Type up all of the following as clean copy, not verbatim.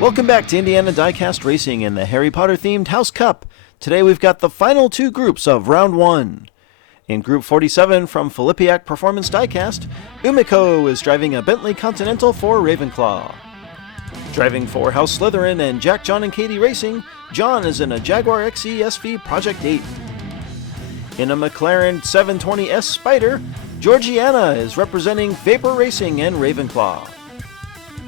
Welcome back to Indiana Diecast Racing in the Harry Potter themed House Cup. Today we've got the final two groups of round one. In Group 47 from Filipiak Performance Diecast, Umiko is driving a Bentley Continental for Ravenclaw. Driving for House Slytherin and Jack, John, and Katie Racing, John is in a Jaguar XE SV Project 8. In a McLaren 720S Spider, Georgiana is representing Vapor Racing and Ravenclaw.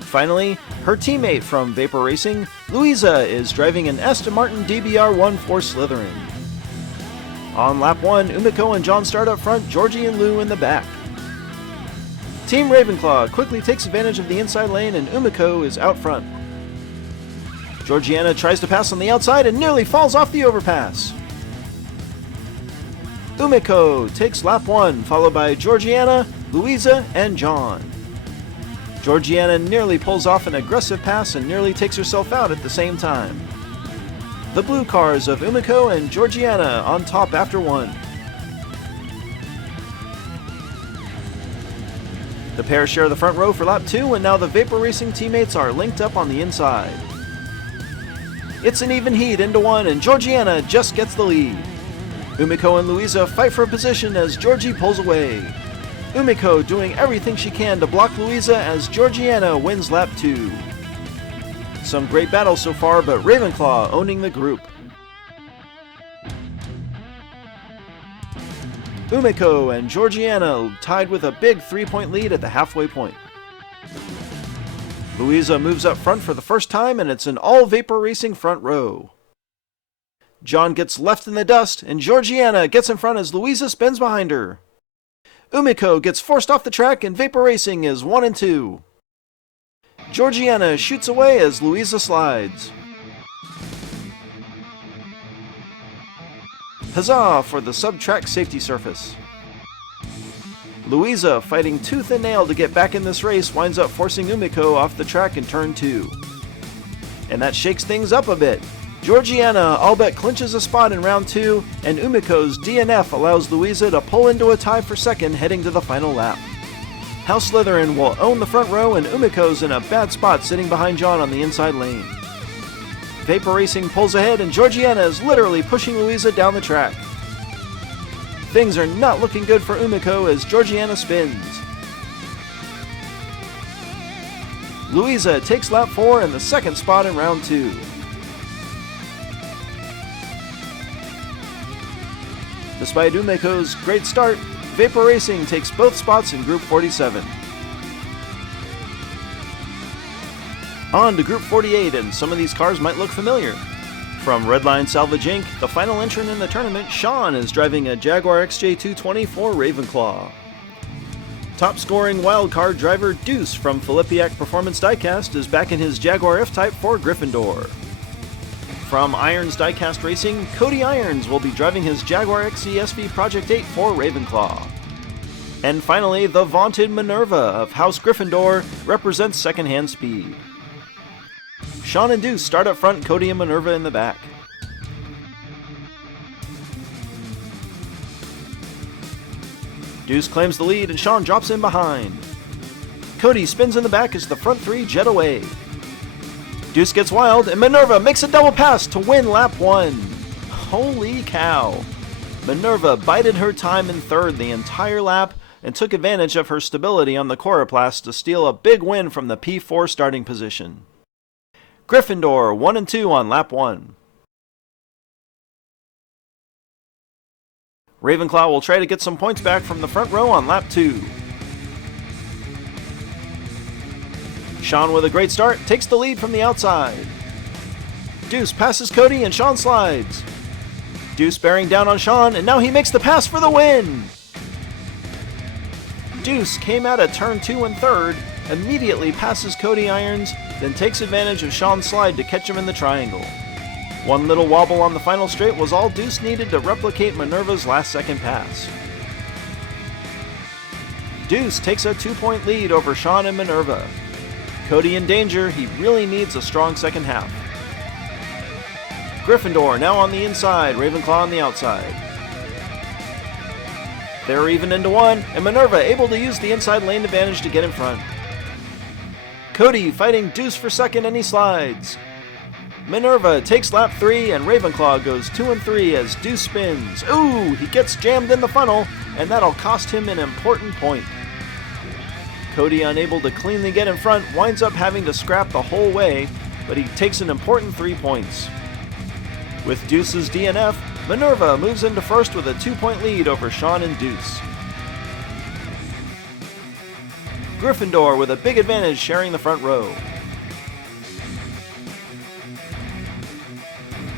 Finally, her teammate from Vapor Racing, Louisa, is driving an Aston Martin DBR1 for Slytherin. On lap 1, Umiko and John start up front, Georgie and Lou in the back. Team Ravenclaw quickly takes advantage of the inside lane and Umiko is out front. Georgiana tries to pass on the outside and nearly falls off the overpass. Umiko takes lap 1, followed by Georgiana, Louisa, and John. Georgiana nearly pulls off an aggressive pass and nearly takes herself out at the same time. The blue cars of Umiko and Georgiana on top after 1. The pair share the front row for lap 2, and now the Vapor Racing teammates are linked up on the inside. It's an even heat into 1, and Georgiana just gets the lead. Umiko and Louisa fight for position as Georgie pulls away. Umiko doing everything she can to block Louisa as Georgiana wins lap 2. Some great battles so far, but Ravenclaw owning the group. Umiko and Georgiana tied with a big 3-point lead at the halfway point. Louisa moves up front for the first time, and it's an all-Vapor Racing front row. John gets left in the dust, and Georgiana gets in front as Louisa spins behind her. Umiko gets forced off the track, and Vapor Racing is 1 and 2. Georgiana shoots away as Louisa slides. Huzzah for the sub-track safety surface. Louisa, fighting tooth and nail to get back in this race, winds up forcing Umiko off the track in turn 2. And that shakes things up a bit. Georgiana all but clinches a spot in round 2, and Umiko's DNF allows Louisa to pull into a tie for second heading to the final lap. House Slytherin will own the front row, and Umiko's in a bad spot sitting behind John on the inside lane. Vapor Racing pulls ahead, and Georgiana is literally pushing Louisa down the track. Things are not looking good for Umiko as Georgiana spins. Louisa takes lap 4 and the second spot in round 2. Despite Umiko's great start, Vapor Racing takes both spots in Group 47. On to Group 48, and some of these cars might look familiar. From Redline Salvage Inc., the final entrant in the tournament, Sean is driving a Jaguar XJ220 for Ravenclaw. Top-scoring wildcard driver Deuce from Filipiak Performance Diecast is back in his Jaguar F-Type for Gryffindor. From Irons Diecast Racing, Cody Irons will be driving his Jaguar XE SV Project 8 for Ravenclaw. And finally, the vaunted Minerva of House Gryffindor represents second-hand speed. Sean and Deuce start up front, Cody and Minerva in the back. Deuce claims the lead and Sean drops in behind. Cody spins in the back as the front three jet away. Deuce gets wild, and Minerva makes a double pass to win lap 1. Holy cow! Minerva bided her time in third the entire lap and took advantage of her stability on the Coroplast to steal a big win from the P4 starting position. Gryffindor 1 and 2 on lap 1. Ravenclaw will try to get some points back from the front row on lap 2. Sean with a great start takes the lead from the outside. Deuce passes Cody and Sean slides. Deuce bearing down on Sean, and now he makes the pass for the win! Deuce came out at turn 2 and third, immediately passes Cody Irons, then takes advantage of Sean's slide to catch him in the triangle. One little wobble on the final straight was all Deuce needed to replicate Minerva's last second pass. Deuce takes a 2-point lead over Sean and Minerva. Cody in danger, he really needs a strong second half. Gryffindor now on the inside, Ravenclaw on the outside. They're even into one, and Minerva able to use the inside lane advantage to get in front. Cody fighting Deuce for second, and he slides. Minerva takes lap 3, and Ravenclaw goes 2 and 3 as Deuce spins. Ooh, he gets jammed in the funnel, and that'll cost him an important point. Cody, unable to cleanly get in front, winds up having to scrap the whole way, but he takes an important 3 points. With Deuce's DNF, Minerva moves into first with a 2-point lead over Sean and Deuce. Gryffindor with a big advantage sharing the front row.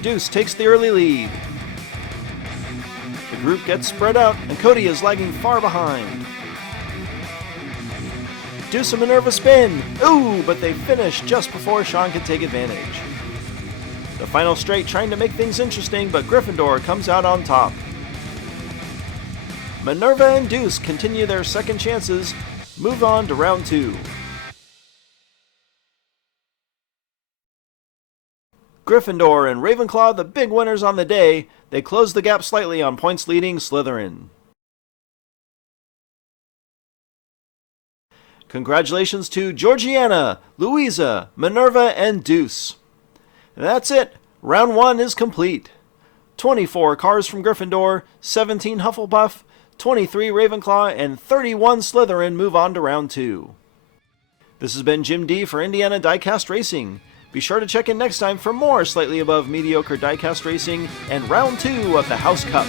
Deuce takes the early lead. The group gets spread out, and Cody is lagging far behind. Deuce and Minerva spin! Ooh, but they finish just before Sean can take advantage. The final straight trying to make things interesting, but Gryffindor comes out on top. Minerva and Deuce continue their second chances, move on to round 2. Gryffindor and Ravenclaw, the big winners on the day, they close the gap slightly on points leading Slytherin. Congratulations to Georgiana, Louisa, Minerva, and Deuce. And that's it. Round 1 is complete. 24 cars from Gryffindor, 17 Hufflepuff, 23 Ravenclaw, and 31 Slytherin move on to round 2. This has been Jim D for Indiana Diecast Racing. Be sure to check in next time for more slightly above mediocre diecast racing and round 2 of the House Cup.